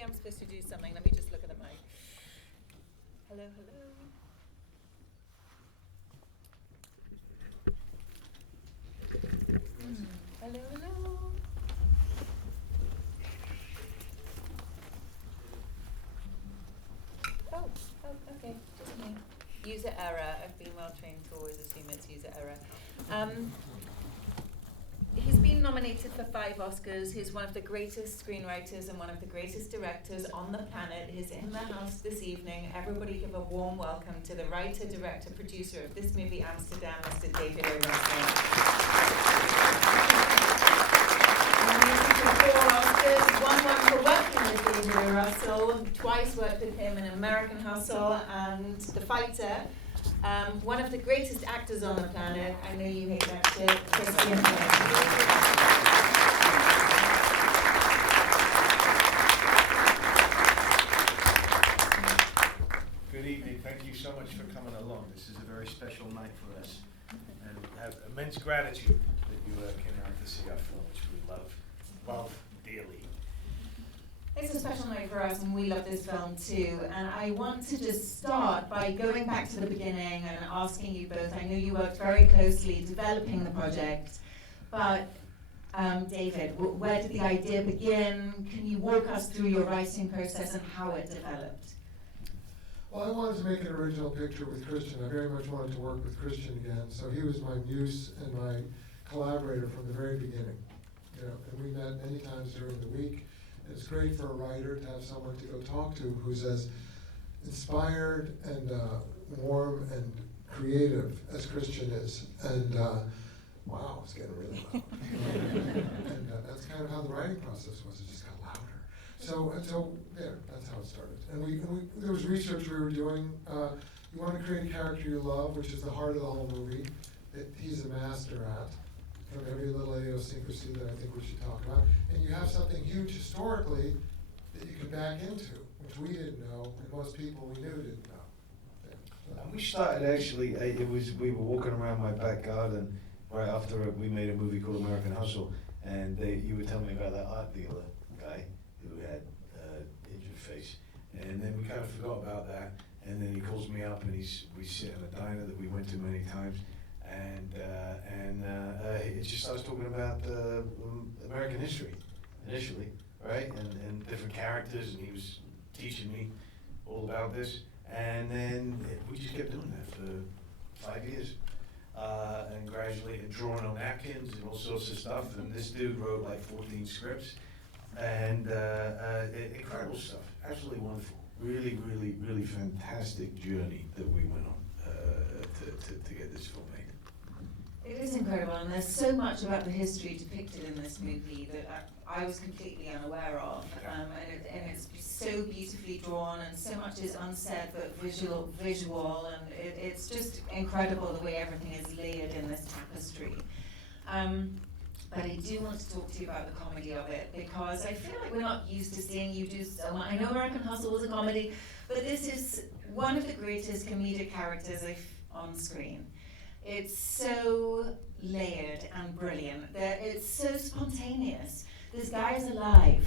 maybe I'm supposed to do something. Let me just look at the mic. Hello, hello. Hello, hello. Okay, just me. User error. I've been well trained to always assume it's user error. He's been nominated for 5 Oscars. He's one of the greatest screenwriters and one of the greatest directors on the planet. He's in the house this evening. Everybody give a warm welcome to the writer, director, producer of this movie, Amsterdam, Mr. David O. Russell. Nominated for 4 Oscars, won one for working with David O. Russell, twice worked with him in American Hustle and The Fighter. One of the greatest actors on the planet. I know you hate that shit. Christian Bale. Good evening. Thank you so much for coming along. This is a very special night for us, and we have immense gratitude that you came out to see our film, which we love dearly. It's a special night for us, and we love this film too. And I want to just start by going back to the beginning and asking you both. I know you worked very closely developing the project, but David, where did the idea begin? Can you walk us through your writing process and how it developed? Well, I wanted to make an original picture with Christian. I very much wanted to work with Christian again. So he was my muse and my collaborator from the very beginning. You know, and we met many times during the week. It's great for a writer to have someone to go talk to who's as inspired and warm and creative as Christian is. And wow, it's getting really loud. And that's kind of how the writing process was. It just got louder. So there, that's how it started. And there was research we were doing. You want to create a character you love, which is the heart of the whole movie. He's a master at. From every little idiosyncrasy that I think we should talk about. And you have something huge historically that you can back into, which we didn't know, and most people we knew didn't know. Yeah. And we started actually, we were walking around my back garden right after we made a movie called American Hustle, and you were telling me about that art dealer guy who had injured face. And then we kind of forgot about that, and then he calls me up and we sit in a diner that we went to many times. And it just starts talking about American history initially, right? And different characters, and he was teaching me all about this. And then we just kept doing that for 5 years. And gradually, and drawing on napkins and all sorts of stuff. And this dude wrote like 14 scripts. And incredible stuff, absolutely wonderful. Really, really, really fantastic journey that we went on to get this film made. It is incredible, and there's so much about the history depicted in this movie that I was completely unaware of, and it's so beautifully drawn, and so much is unsaid but visual, and it's just incredible the way everything is layered in this tapestry. But I do want to talk to you about the comedy of it, because I feel like we're not used to seeing you do so much. I know American Hustle was a comedy, but this is one of the greatest comedic characters on screen. It's so layered and brilliant. It's so spontaneous. This guy is alive,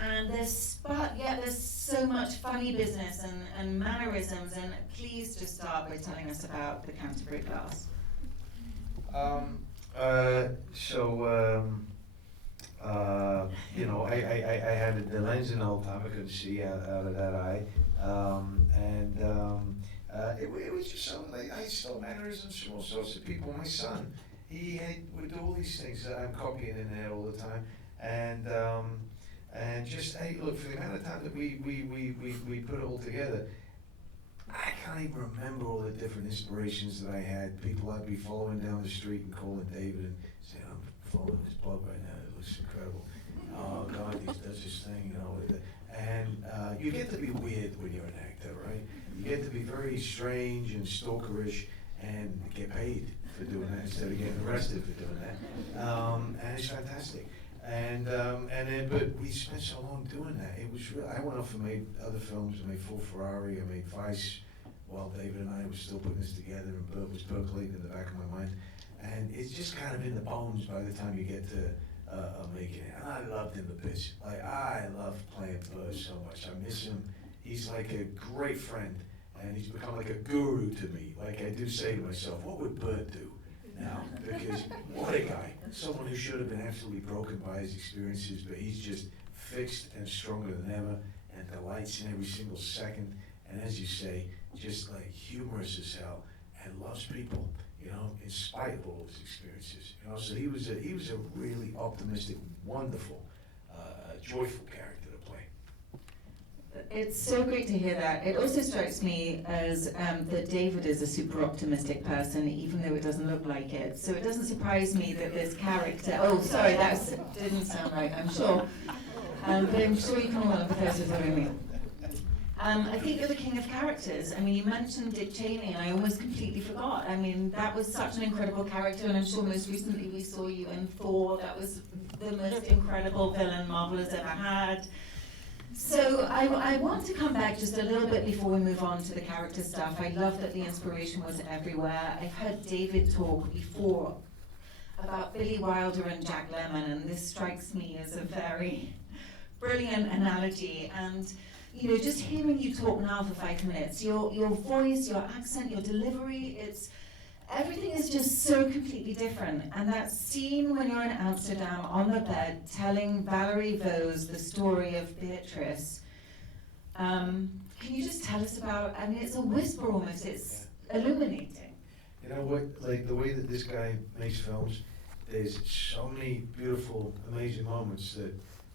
and there's so much funny business and mannerisms. And please just start by telling us about the Canterbury Class. I had the lens in all the time. I couldn't see out of that eye, it was just something like I saw mannerisms from all sorts of people. My son, would do all these things that I'm copying in there all the time, and just look, for the amount of time that we put it all together, I can't even remember all the different inspirations that I had. People I'd be following down the street and calling David and saying, "I'm following this bloke right now. It looks incredible. Oh God, he does this thing, you know." And you get to be weird when you're an actor, right? You get to be very strange and stalkerish and get paid for doing that instead of getting arrested for doing that. And it's fantastic. But we spent so long doing that. It was real. I went off and made other films. I made Full Ferrari. I made Vice while David and I were still putting this together, and Burt was percolating in the back of my mind. And it's just kind of in the bones by the time you get to making it. And I loved him a bit. Like, I love playing Bert so much. I miss him. He's like a great friend, and he's become like a guru to me. Like, I do say to myself, what would Bert do now? Because what a guy. Someone who should have been absolutely broken by his experiences, but he's just fixed and stronger than ever, and delights in every single second. And as you say, just like humorous as hell, and loves people, you know, in spite of all his experiences. You know, so he was a really optimistic, wonderful, joyful character to play. It's so great to hear that. It also strikes me as that David is a super optimistic person, even though it doesn't look like it. So it doesn't surprise me that this character, oh sorry, that didn't sound right, I'm sure. But I'm sure you can all empathize with what I mean. I think you're the king of characters. I mean, you mentioned Dick Cheney, and I almost completely forgot. I mean, that was such an incredible character, and I'm sure most recently we saw you in Thor. That was the most incredible villain Marvel has ever had. So I want to come back just a little bit before we move on to the character stuff. I love that the inspiration was everywhere. I've heard David talk before about Billy Wilder and Jack Lemmon, and this strikes me as a very brilliant analogy. And you know, just hearing you talk now for 5 minutes, your voice, your accent, your delivery, everything is just so completely different. And that scene when you're in Amsterdam on the bed telling Valerie Vose the story of Beatrice, can you just tell us about, I mean, it's a whisper almost, it's illuminating. You know what, like the way that this guy makes films, there's so many beautiful, amazing moments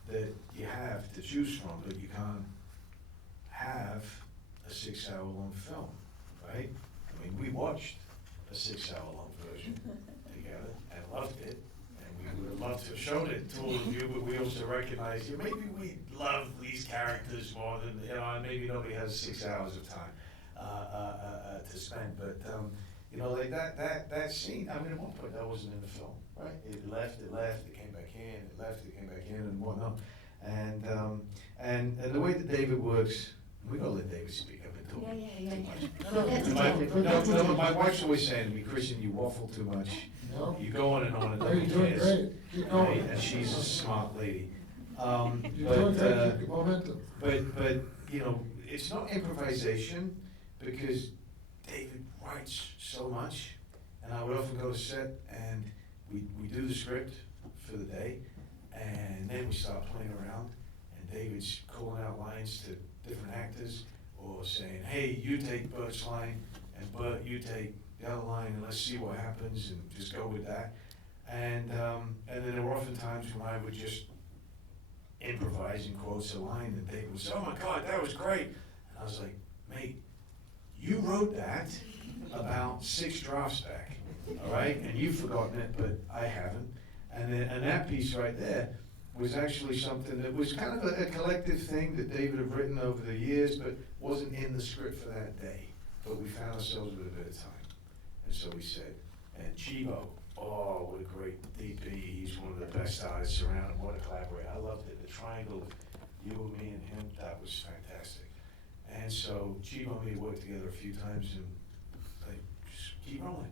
that you have to choose from, but you can't have a 6-hour-long film, right? I mean, we watched a 6-hour-long version together and loved it, and we would have loved to have shown it to all of you, but we also recognize, yeah, maybe we love these characters more than, you know, and maybe nobody has 6 hours of time to spend, but you know, like that scene, I mean, at one point that wasn't in the film, right? It left, it came back in, it left, it came back in, and whatnot. And the way that David works, we gotta let David speak. I've been talking too much. No, my wife's always saying to me, Christian, you waffle too much. No. You go on and on and No, nobody you're doing cares. great. Keep going. Right? And she's a smart lady. You're doing great. Keep momentum. But you know, it's not improvisation because David writes so much, and I would often go to set and we do the script for the day, and then we start playing around, and David's calling out lines to different actors, or saying, hey, you take Bert's line, and Bert, you take the other line, and let's see what happens, and just go with that. And then there were often times when I would just improvise and quote a line, and David would say, oh my God, that was great. And I was like, mate, you wrote that about 6 drafts back, all right? And you've forgotten it, but I haven't. And that piece right there was actually something that was kind of a collective thing that David had written over the years, but wasn't in the script for that day. But we found ourselves with a bit of time. And so we said, and Chibo, oh, what a great DP. He's one of the best artists around. What a collaborator. I loved it. The triangle of you and me and him, that was fantastic. And so Chibo and me worked together a few times, and like, just keep rolling.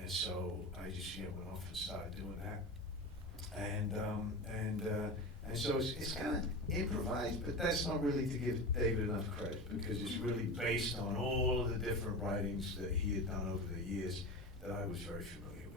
And so I just went off and started doing that. And so it's kind of improvised, but that's not really to give David enough credit, because it's really based on all of the different writings that he had done over the years that I was very familiar with.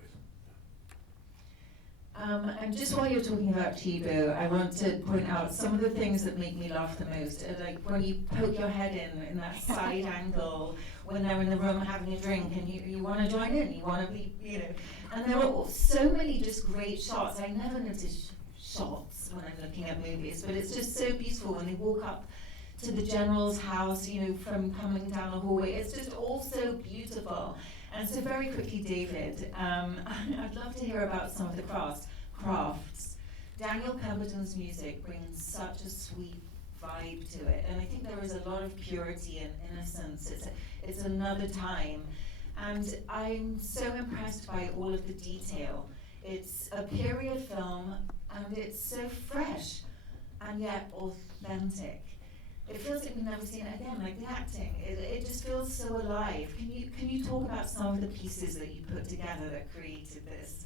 And just while you're talking about Chibo, I want to point out some of the things that make me laugh the most. Like when you poke your head in that side angle, when they're in the room having a drink and you want to join in, you want to be, you know. And there are so many just great shots. I never notice shots when I'm looking at movies, but it's just so beautiful when they walk up to the general's house, you know, from coming down the hallway. It's just all so beautiful. And so very quickly, David, I'd love to hear about some of the crafts. Daniel Pemberton's music brings such a sweet vibe to it, and I think there is a lot of purity and innocence. It's another time, and I'm so impressed by all of the detail. It's a period film, and it's so fresh, and yet authentic. It feels like we've never seen it again, like the acting. It just feels so alive. Can you talk about some of the pieces that you put together that created this?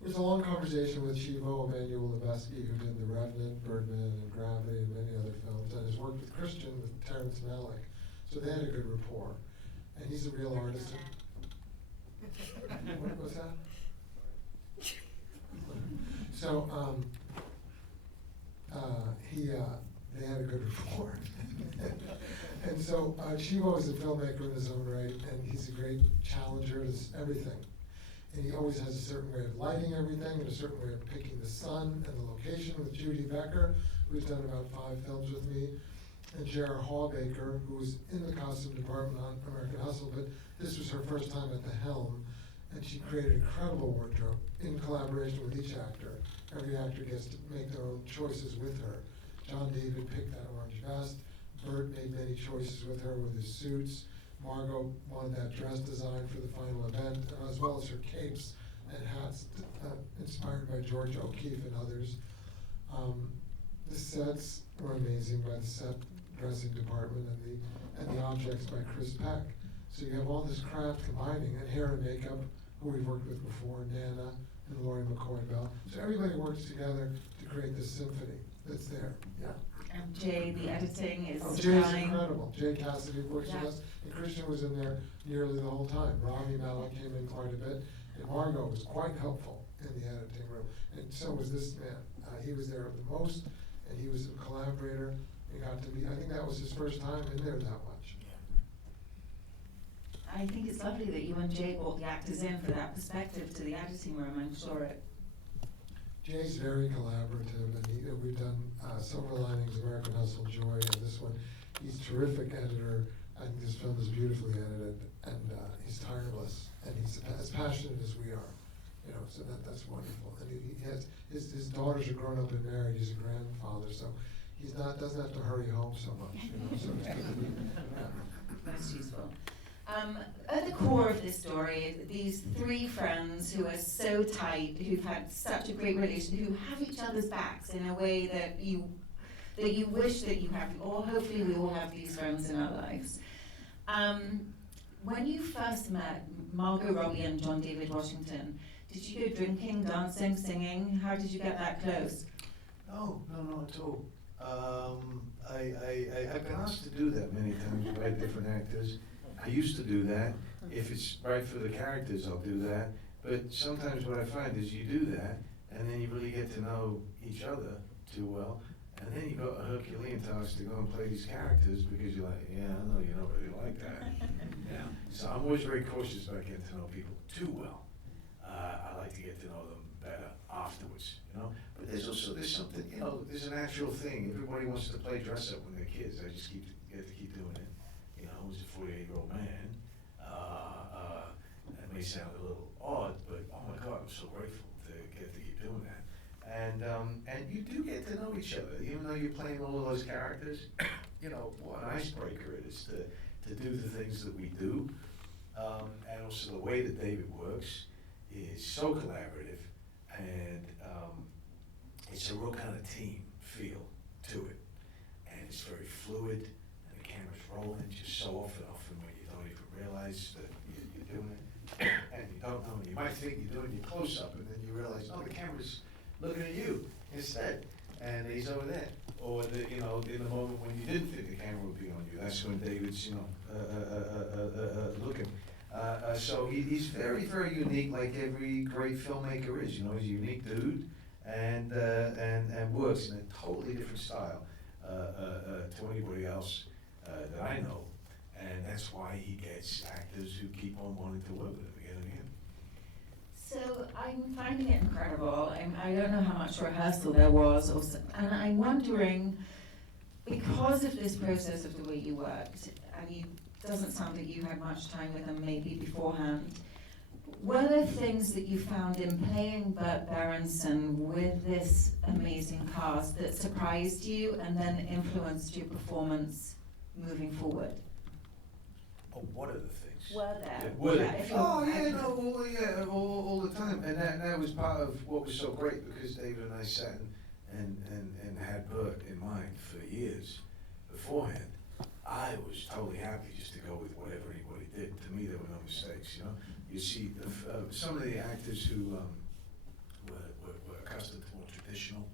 It was a long conversation with Chivo Emmanuel Levesque, who did The Revenant, Birdman, and Gravity, and many other films, and has worked with Christian, with Terrence Malick. So they had a good rapport. And he's a real artist. What was that? So they had a good rapport. And so Chivo is a filmmaker in his own right, and he's a great challenger to everything. And he always has a certain way of lighting everything, and a certain way of picking the sun and the location with Judy Becker, who's done about 5 films with me, and Jara Hawbaker, who was in the costume department on American Hustle, but this was her first time at the helm, and she created an incredible wardrobe in collaboration with each actor. Every actor gets to make their own choices with her. John David picked that orange vest. Bert made many choices with her with his suits. Margot wanted that dress design for the final event, as well as her capes and hats inspired by George O'Keeffe and others. The sets were amazing by the set dressing department and the objects by Chris Peck. So you have all this craft combining, and hair and makeup, who we've worked with before, Nana and Laurie McCoy Bell. So everybody works together to create this symphony that's there. Yeah. And Jay, the editing is Jay's stunning. incredible. Jay Cassidy works with us, and Christian was in there nearly the whole time. Rami Malek came in quite a bit, and Margot was quite helpful in the editing room, and so was this man. He was there the most, and he was a collaborator. He got to be, I think that was his first time in there that much. I think it's lovely that you and Jay brought the actors in for that perspective to the editing room. I'm sure it. Jay's very collaborative, and we've done Silver Linings, American Hustle, Joy, and this one. He's a terrific editor. I think this film is beautifully edited, and he's tireless, and he's as passionate as we are. You know, so that's wonderful. And he has his daughters are grown up and married. He's a grandfather, so he's doesn't have to hurry home so much. You know, so it's good to be. Most useful. At the core of this story, these 3 friends who are so tight, who've had such a great relation, who have each other's backs in a way that you wish that you have, or hopefully we all have these friends in our lives. When you first met Margot Robbie and John David Washington, did you go drinking, dancing, singing? How did you get that close? No, not at all. I've been asked to do that many times by different actors. I used to do that. If it's right for the characters, I'll do that. But sometimes what I find is you do that, and then you really get to know each other too well, and then you got a Herculean task to go and play these characters because you're like, yeah, I know you don't really like that. Yeah. So I'm always very cautious about getting to know people too well. I like to get to know them better afterwards, you know. But there's something, you know, there's a natural thing. Everybody wants to play dress up when they're kids. I just get to keep doing it. You know, I was a 48-year-old man. That may sound a little odd, but oh my God, I'm so grateful to get to keep doing that. And you do get to know each other, even though you're playing all of those characters. You know, what an icebreaker it is to do the things that we do. And also the way that David works is so collaborative, and it's a real kind of team feel to it. And it's very fluid, and the camera's rolling just so often when you don't even realize that you're doing it. And you don't know, you might think you're doing your close-up, and then you realize, no, the camera's looking at you instead, and he's over there. Or you know, in the moment when you didn't think the camera would be on you, that's when David's, you know, looking. So he's very, very unique, like every great filmmaker is. You know, he's a unique dude, and works in a totally different style to anybody else that I know, and that's why he gets actors who keep on wanting to work with him again and again. So I'm finding it incredible. I don't know how much rehearsal there was, and I'm wondering, because of this process of the way you worked, and it doesn't sound like you had much time with them maybe beforehand, were there things that you found in playing Burt Berenson with this amazing cast that surprised you and then influenced your performance moving forward? Oh, what are the things? Were there? Yeah, were there? All the time, and that was part of what was so great, because David and I sat and had Burt in mind for years beforehand. I was totally happy just to go with whatever anybody did. To me, there were no mistakes. You know, you see some of the actors who traditional,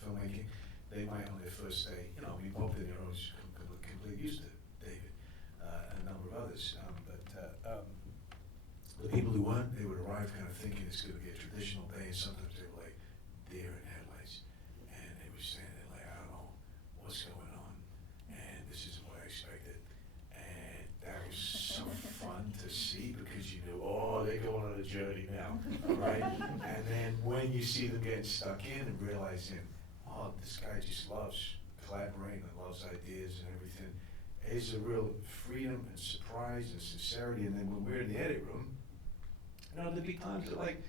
filmmaking. They might on their first day, Bob De Niro is completely used to David, and a number of others. The people who weren't, they would arrive kind of thinking it's going to be a traditional day, and sometimes they were like deer in headlights, and they were standing there like, I don't know what's going on, and this isn't what I expected. And that was so fun to see because you knew, oh, they're going on a journey now, right? And then when you see them getting stuck in and realizing, oh, this guy just loves collaborating and loves ideas and everything, it's a real freedom and surprise and sincerity. And then when we're in the edit room, there'd be times at like,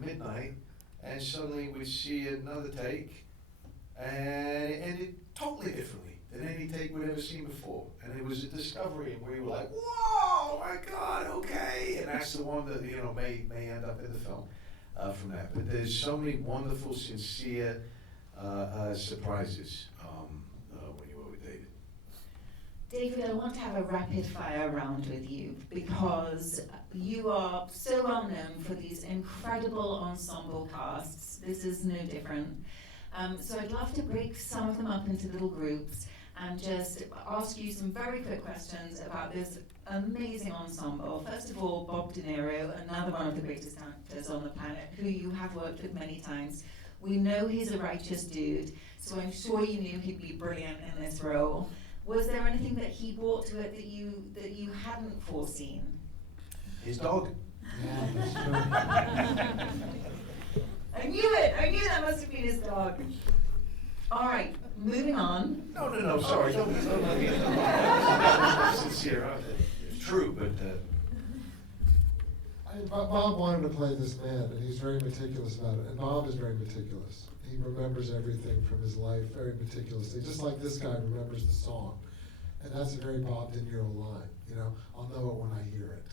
midnight, and suddenly we'd see another take, and it ended totally differently than any take we'd ever seen before. And it was a discovery, and we were like, whoa, my God, okay. And that's the one that, may end up in the film from that. But there's so many wonderful, sincere surprises when you were with David. David, I want to have a rapid fire round with you because you are so well known for these incredible ensemble casts. This is no different. So I'd love to break some of them up into little groups and just ask you some very quick questions about this amazing ensemble. First of all, Bob De Niro, another one of the greatest actors on the planet, who you have worked with many times. We know he's a righteous dude, so I'm sure you knew he'd be brilliant in this role. Was there anything that he brought to it that you hadn't foreseen? His dog. Yeah, that's true. I knew it! I knew that must have been his dog. All right, moving on. No, sorry. Don't let me sincere. It's true, but Bob wanted to play this man, and he's very meticulous about it. And Bob is very meticulous. He remembers everything from his life very meticulously, just like this guy remembers the song. And that's a very Bob De Niro line, I'll know it when I hear it,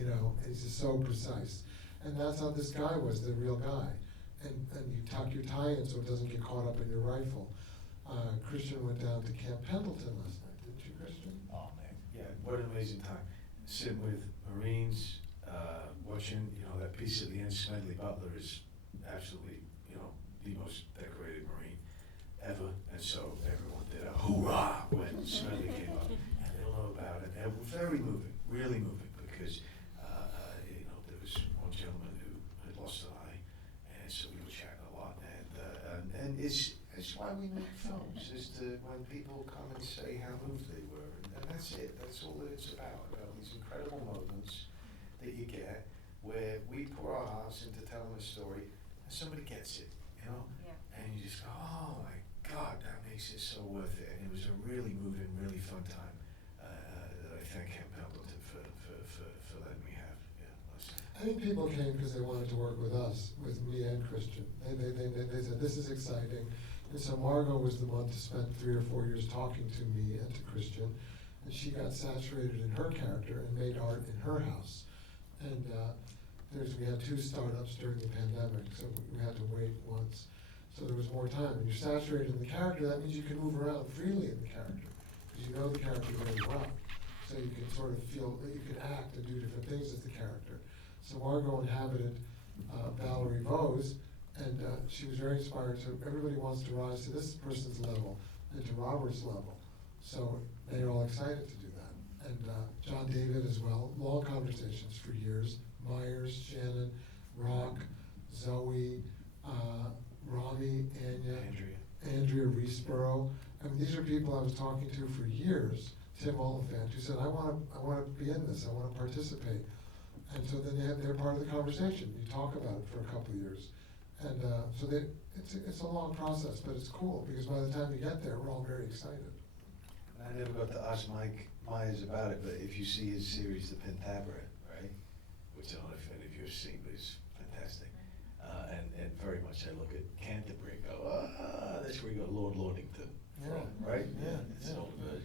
and he's just so precise. And that's how this guy was, the real guy. And you tuck your tie in so it doesn't get caught up in your rifle. Christian went down to Camp Pendleton last night, didn't you, Christian? oh man, yeah, what an amazing time. Sitting with Marines, watching, that piece at the end, Smedley Butler is absolutely, the most decorated Marine ever, and so everyone did a hoorah when Smedley came up, and they'll know about it. And it was very moving, really moving, because there was one gentleman who had lost an eye, and so we were chatting a lot, and it's why we make films, is to when people come and say how moved they were, and that's it. That's all that it's about these incredible moments that you get where we pour our hearts into telling a story, and somebody gets it. Yeah. And you just go, oh my God, that makes it so worth it. And it was a really moving, really fun time that I thank Camp Pendleton for letting me have. Yeah, I think people came because they wanted to work with us, with me and Christian. They said, this is exciting. And so Margot was the one to spend 3 or 4 years talking to me and to Christian. And she got saturated in her character and made art in her house. And we had 2 startups during the pandemic, so we had to wait once. So there was more time. When you're saturated in the character, that means you can move around freely in the character, because you know the character very well. So you can sort of feel that you can act and do different things as the character. So Margot inhabited Valerie Vose, and she was very inspired. So everybody wants to rise to this person's level and to Robert's level. So they're all excited to do that. And John David as well, long conversations for years. Myers, Shannon, Rock, Zoe, Rami, Andrea Reesborough. I mean, these are people I was talking to for years. Tim Oliphant, who said, I want to be in this. I want to participate. And so then they're part of the conversation. You talk about it for a couple of years. And so it's a long process, but it's cool because by the time you get there, we're all very excited. I never got to ask Mike Myers about it, but if you see his series, The Pentaberet, right? Which I don't know if any of you have seen, but it's fantastic. And very much I look at Canterbury and go, that's where you got Lord Lordington from, right? Yeah. It's all good.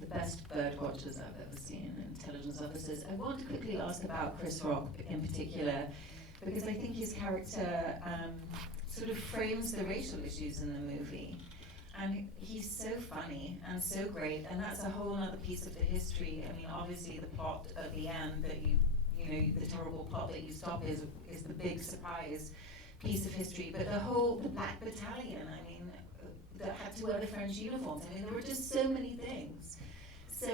The best bird watchers I've ever seen, intelligence officers. I want to quickly ask about Chris Rock in particular, because I think his character sort of frames the racial issues in the movie. And he's so funny and so great, and that's a whole other piece of the history. I mean, obviously the plot at the end that the terrible plot that you stop is the big surprise piece of history, but the Black Battalion, I mean, that had to wear the French uniforms. I mean, there were just so many things. So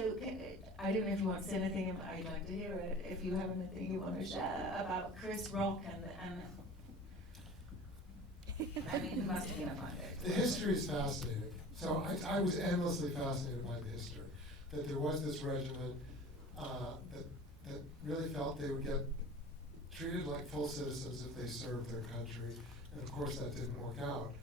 I don't know if you want to say anything, I'd like to hear it, if you have anything you want to share about Chris Rock and I mean, he must have been a pilot. The history is fascinating. So I was endlessly fascinated by the history. That there was this regiment that really felt they would get treated like full citizens if they served their country. And of course that didn't work out.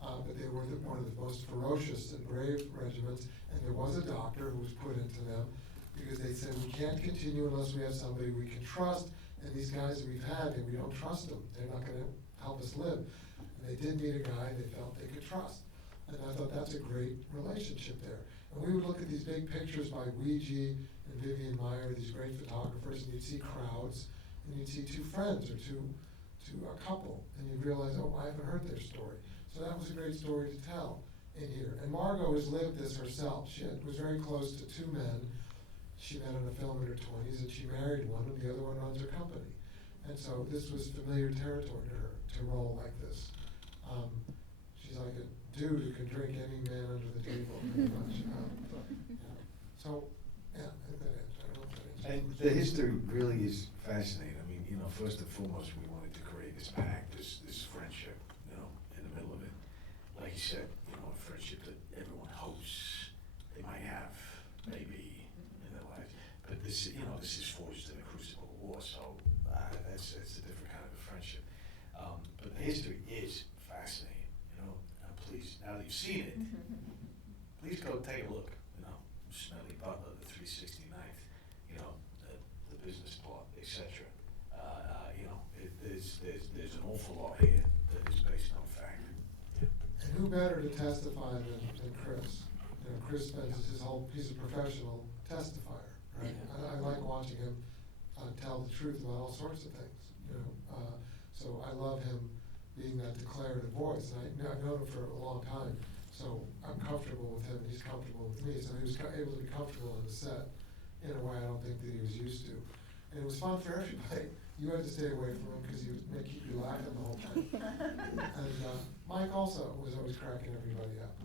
But they were one of the most ferocious and brave regiments. And there was a doctor who was put into them because they said, we can't continue unless we have somebody we can trust. And these guys that we've had, and we don't trust them. They're not going to help us live. And they did meet a guy they felt they could trust. And I thought that's a great relationship there. And we would look at these big pictures by Ouija and Vivian Meyer, these great photographers, and you'd see crowds, and you'd see two friends or a couple, and you'd realize, oh, I haven't heard their story. So that was a great story to tell in here. And Margot has lived this herself. She was very close to two men. She met on a film in her 20s, and she married one, and the other one runs her company. And so this was familiar territory to her, to roll like this. She's like a dude who can drink any man under the table, pretty much. So, yeah, I think that answers. I don't know if that answers. And the history really is fascinating. I mean, you know, first and foremost, we wanted to create this pact, this friendship, you know, in the middle of it. Like you said, you know, a friendship that everyone hopes they might have, maybe, in their lives. But this, you know, this is forged in the crucible of war, so that's a different kind of a friendship. But the history is fascinating, you know. Please, now that you've seen it, please go take a look. You know, Smelly Butler, the 369th, you know, the business part, etc. You know, there's an awful lot here that is based on fact. Yeah. And who better to testify than Chris? You know, Chris spends he's a professional testifier, right? Yeah. I like watching him tell the truth about all sorts of things, you know. So I love him being that declarative voice. And I've known him for a long time, so I'm comfortable with him, and he's comfortable with me. So he was able to be comfortable on the set in a way I don't think that he was used to. And it was fun for everybody. You had to stay away from him because he would keep you laughing the whole time. And Mike also was always cracking everybody up.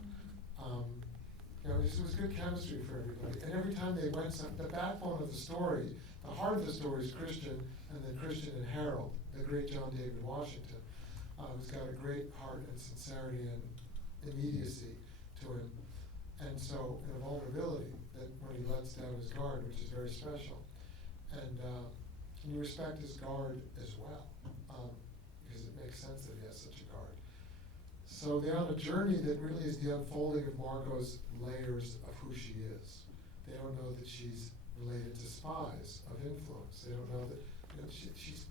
You know, it was good chemistry for everybody. And every time they went, the backbone of the story, the heart of the story is Christian, and then Christian and Harold, the great John David Washington. Who's got a great heart and sincerity and immediacy to him, and so and a vulnerability that when he lets down his guard, which is very special, and you respect his guard as well, because it makes sense that he has such a guard. So they're on a journey that really is the unfolding of Margot's layers of who she is. They don't know that she's related to spies of influence. They don't know that. You know,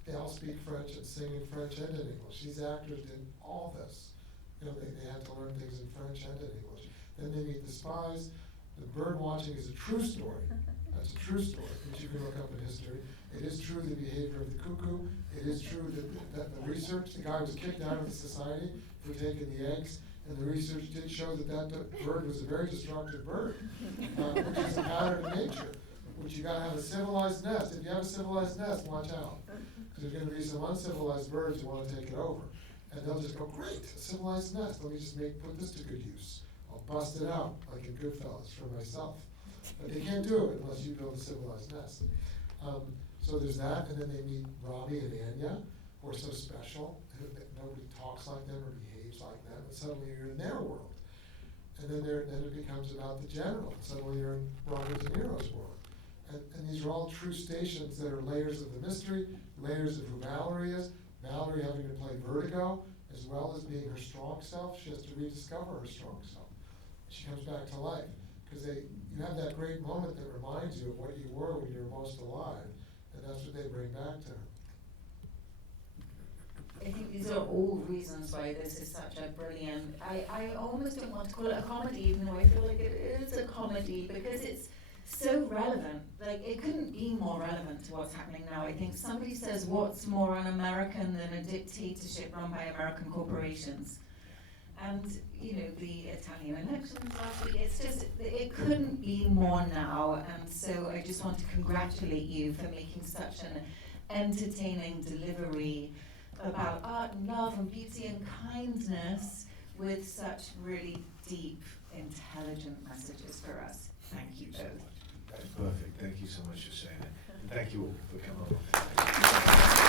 they all speak French and sing in French and in English. These actors did all this. You know, they had to learn things in French and in English. Then they meet the spies. The bird watching is a true story. That's a true story, which you can look up in history. It is true the behavior of the cuckoo. It is true that the research, the guy was kicked out of the society for taking the eggs, and the research did show that bird was a very destructive bird, which is a pattern in nature. Which you gotta have a civilized nest. If you have a civilized nest, watch out. Because there's gonna be some uncivilized birds who wanna take it over. And they'll just go, great, a civilized nest. Let me just put this to good use. I'll bust it out, like in Goodfellas, for myself. But they can't do it unless you build a civilized nest. So there's that, and then they meet Robbie and Anya, who are so special. Nobody talks like them or behaves like them, and suddenly you're in their world. And then it becomes about the general. Suddenly you're in Robbie De Niro's world. And these are all true stations that are layers of the mystery, layers of who Mallory is. Mallory having to play Vertigo, as well as being her strong self. She has to rediscover her strong self. She comes back to life. Because you have that great moment that reminds you of what you were when you were most alive. And that's what they bring back to her. I think these are all reasons why this is such a brilliant, I almost don't want to call it a comedy, even though I feel like it is a comedy, because it's so relevant. Like, it couldn't be more relevant to what's happening now. I think somebody says, what's more un-American than a dictatorship run by American corporations? And, you know, the Italian elections last week, it's just, it couldn't be more now. And so I just want to congratulate you for making such an entertaining delivery about art and love and beauty and kindness with such really deep, intelligent messages for us. Thank you so both. much. That's perfect. Thank you so much for saying that. And thank you all for coming along.